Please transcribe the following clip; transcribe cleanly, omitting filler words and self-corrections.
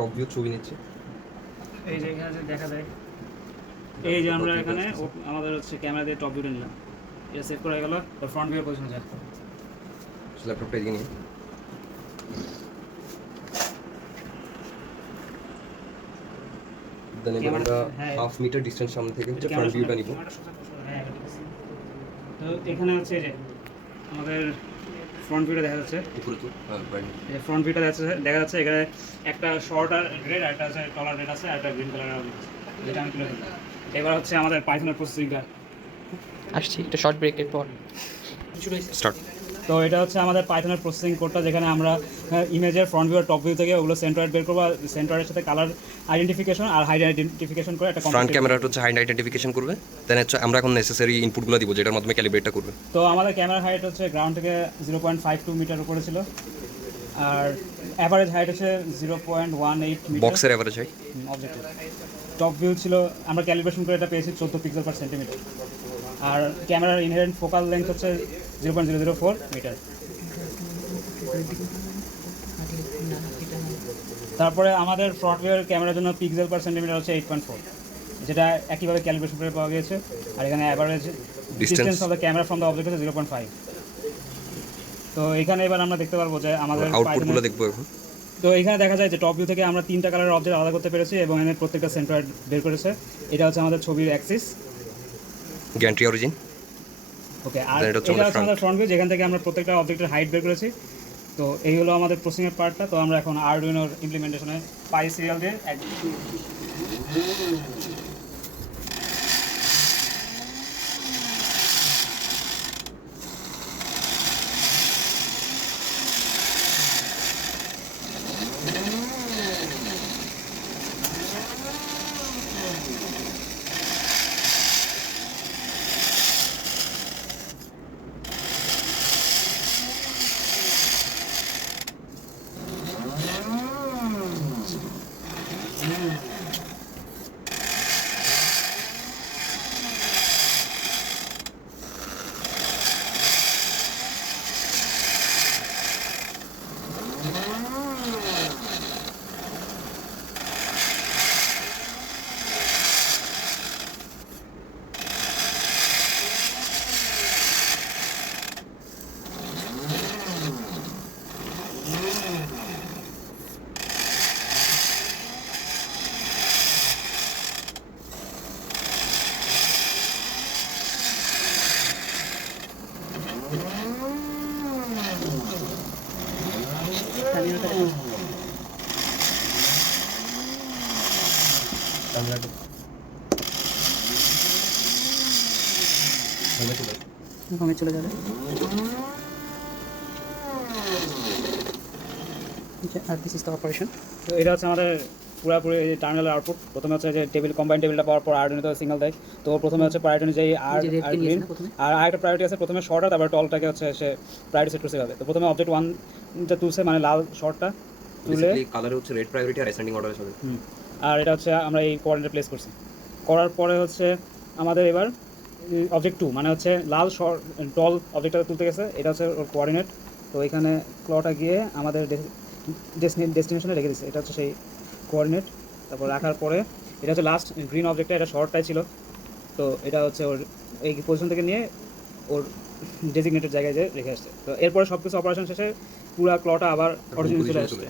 Top view ছবি নিচ্ছি। এই যে এখানে যে দেখা যায়, এই যে আমরা এখানে আমাদের হচ্ছে ক্যামেরা দিয়ে টপ ভিউটা নিলাম, এটা সেভ করা গেল। ফ্রন্ট ভিউ পজিশন যায়, ল্যাপটপটা এদিকে নিয়ে দেন এবার আমরা হাফ মিটার ডিস্টেন্স সামনে থেকে হচ্ছে ফ্রন্ট ভিউটা নিব। তো এখানে হচ্ছে যে আমাদের ফ্রন্ট ভিউটা দেখা যাচ্ছে, উপরে তো এই ফ্রন্ট ভিউটা দেখা যাচ্ছে এখানে একটা শর্ট আর রেড, আর একটা আছে টলার রেড আছে, আর একটা গ্রিন কালার আছে, যেটা আমি তুলে দিলাম। এবার হচ্ছে আমাদের পাইথনের প্রসেসিংটা আসছি একটা শর্ট ব্রেকের পর স্টার্ট। তো এটা হচ্ছে আমাদের পাইথনের প্রসেসিং কোডটা, যেখানে আমরা ইমেজের ফ্রন্ট ভিউ আর টপ ভিউ থেকে ওগুলো সেন্ট্রয়েড বের করবো, সেন্ট্রয়েডের সাথে কালার আইডেন্টিফিকেশন আর হাইড আইডেন্টিফিকেশন করে একটা ফ্রন্ট ক্যামেরাটা হচ্ছে হাইড আইডেন্টিফিকেশন করবে, দেন হচ্ছে আমরা এখন নেসেসারি ইনপুটগুলো দিব যেটার মাধ্যমে ক্যালিব্রেটটা করবে। তো আমাদের ক্যামেরা হাইট হচ্ছে গ্রাউন্ড থেকে 0.52 মিটার উপরে ছিল, আর অ্যাভারেজ হাইট হচ্ছে 0.18 মিটার বক্সের average height. Objective. Top view ছিল, আমরা ক্যালিব্রেশন করে এটা পেয়েছি 14 পিক্সেল পার সেন্টিমিটার, আর ক্যামেরার ইনহেরেন্ট ফোকাল লেন্থ হচ্ছে 0.004 মিটার। তারপরে আমাদের ফ্রন্ট ভিউয়ের ক্যামেরার জন্য পিক্সেল পার সেন্টিমিটার হচ্ছে 8.4, যেটা একইভাবে ক্যালিব্রেশন করে পাওয়া গিয়েছে। আর এখানে average distance of the camera from the object হচ্ছে 0.5। তো এখানে এবার আমরা দেখতে পারবো যে আমাদের আউটপুটগুলো দেখবো এখন। তো এখানে দেখা যায় যে টপ ভিউ থেকে আমরা 3টা কালারের অবজেক্ট আলাদা করতে পেরেছি, এবং এখানে প্রত্যেকটা সেন্ট্রয়েড বের করেছে। এটা হচ্ছে আমাদের ছবির অ্যাক্সিস, গ্যান্ট্রি অরিজিন। ওকে। আর এটা হচ্ছে আমাদের ফ্রন্ট ভিউ, যেখান থেকে আমরা প্রত্যেকটা অবজেক্টের হাইট বের করেছি। তো এই হলো আমাদের প্রসেসিংয়ের পার্টটা। তো আমরা এখন আরডুইনোর ইমপ্লিমেন্টেশনে পাই সিরিয়াল দিয়ে কমে চলে যাবে। আর দিস ইজ দ্য অপারেশন। তো এটা হচ্ছে আমাদের পুরোপুরি টার্মিনালের আউটপুট। প্রথমে হচ্ছে যে কম্বাইন টেবিলটা পাওয়ার পর আরডুইনোতে সিগন্যাল দেয়। তো প্রথমে হচ্ছে প্রায়োরিটি অনুযায়ী আর গ্রিন, আর আরেকটা প্রায়োরিটি আছে, প্রথমে শর্ট আর তারপর টলটাকে হচ্ছে সে প্রায়োরিটি সেট করতে হবে। তো প্রথমে অবজেক্ট 1টা তুলছে, মানে লাল শর্টটা তুলে কালারে হচ্ছে রেড প্রায়োরিটি আর অ্যাসেন্ডিং অর্ডারে চলে। আর এটা হচ্ছে আমরা এই কোঅর্ডিনেট প্লেস করছি। করার পরে হচ্ছে আমাদের এবার অবজেক্ট 2, মানে হচ্ছে লাল টল অবজেক্টটা তুলতে গেছে, এটা হচ্ছে ওর কোঅর্ডিনেট। তো এখানে ক্লটা গিয়ে আমাদের ডেস্টিনেশনে রেখে দিচ্ছে, এটা হচ্ছে সেই কোঅর্ডিনেট। তারপর রাখার পরে এটা হচ্ছে লাস্ট গ্রিন অবজেক্টটা, এটা শর্টটাই ছিল। তো এটা হচ্ছে ওর এই পজিশন থেকে নিয়ে ওর ডেজিগনেটেড জায়গায় যে রেখে আসছে। তো এরপরে সব কিছু অপারেশন শেষে পুরো ক্লটা আবার অরিজিনাল চলে আসছে।